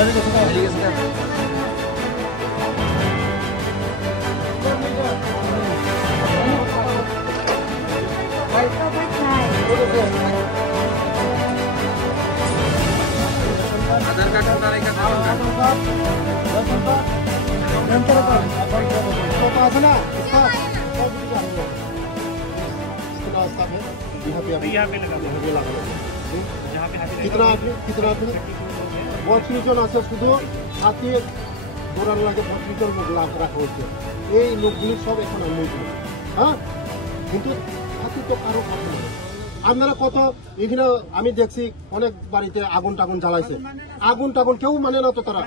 कितना 32 জন আছে শুধু হাতি দৌড়ান লাগে 32 জন লোক রাখা হয়েছে এই লোকগুলি সব এখন মজুর হ্যাঁ কিন্তু হাতি তো কারো কথা নেই আপনারা কত এখানে আমি দেখছি অনেক বাড়িতে আগুন টাগুন জ্বালাইছে আগুন টাগুন কেউ মানে না তো তারা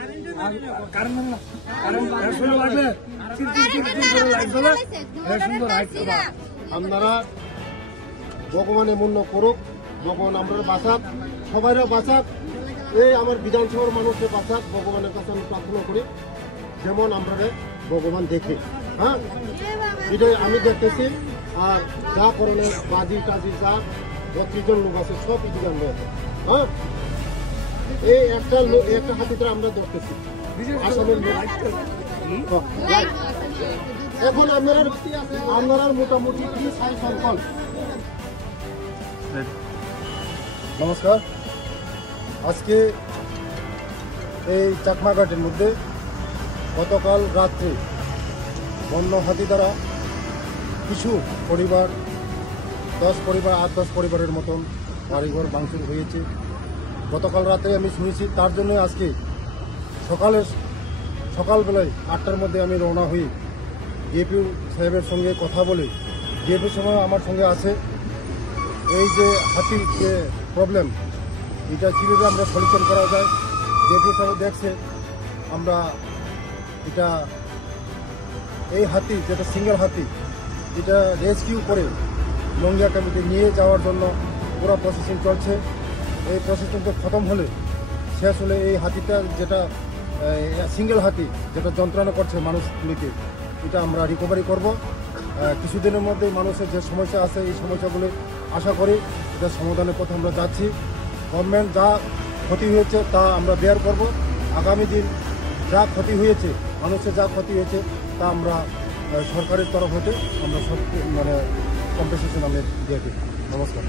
আপনারা ভগবান এমন করুক ভগবান আমরা বাঁচাক সবাইরা বাঁচাক এই আমার বিধানসভার মানুষের বাঁচাক ভগবানের কাছে আমি প্রার্থনা করি যেমন আমরা ভগবান দেখে হ্যাঁ এটাই আমি দেখতেছি আর যা করণের বাজি টাজি যা 32 জন লোক আছে সব ইদিগান রয়েছে হ্যাঁ এই একটা হাতিতে আমরা দেখতেছি আসামের এখন আপনারা মোটামুটি কি সাই সংকল্প নমস্কার আজকে এই চাকমাঘাটের মধ্যে গতকাল রাত্রে বন্য হাতি দ্বারা কিছু পরিবার 10 পরিবার 8-10 পরিবারের মতন বাড়িঘর ভাঙচুর হয়েছে গতকাল রাতে আমি শুনেছি তার জন্য আজকে সকালবেলায় 8টার মধ্যে আমি রওনা হই ডিএপি সাহেবের সঙ্গে কথা বলে ডিএপি সময় আমার সঙ্গে আছে এই যে হাতির যে প্রবলেম এটা কীভাবে আমরা সলিউশন করা যায় ডিএপি সাহেব দেখছে আমরা এটা এই হাতি যেটা সিঙ্গেল হাতি এটা রেস্কিউ করে লঙ্গিয়া ক্যাম্পে নিয়ে যাওয়ার জন্য পুরো প্রসেসিং চলছে এই প্রসেসিংটা খতম হলে শেষ হলে এই হাতিটা যেটা সিঙ্গেল হাতি যেটা যন্ত্রণা করছে মানুষগুলিকে এটা আমরা রিকভারি করব কিছুদিনের মধ্যে মানুষের যে সমস্যা আছে এই সমস্যাগুলি আশা করি এটা সমাধানের পথে আমরা যাচ্ছি গভর্নমেন্ট যা ক্ষতি হয়েছে তা আমরা বেয়ার করব আগামী দিন যা ক্ষতি হয়েছে মানুষের যা ক্ষতি হয়েছে তা আমরা সরকারের তরফ হতে আমরা সব কম্পেনসেশন আমি দিয়ে দিই নমস্কার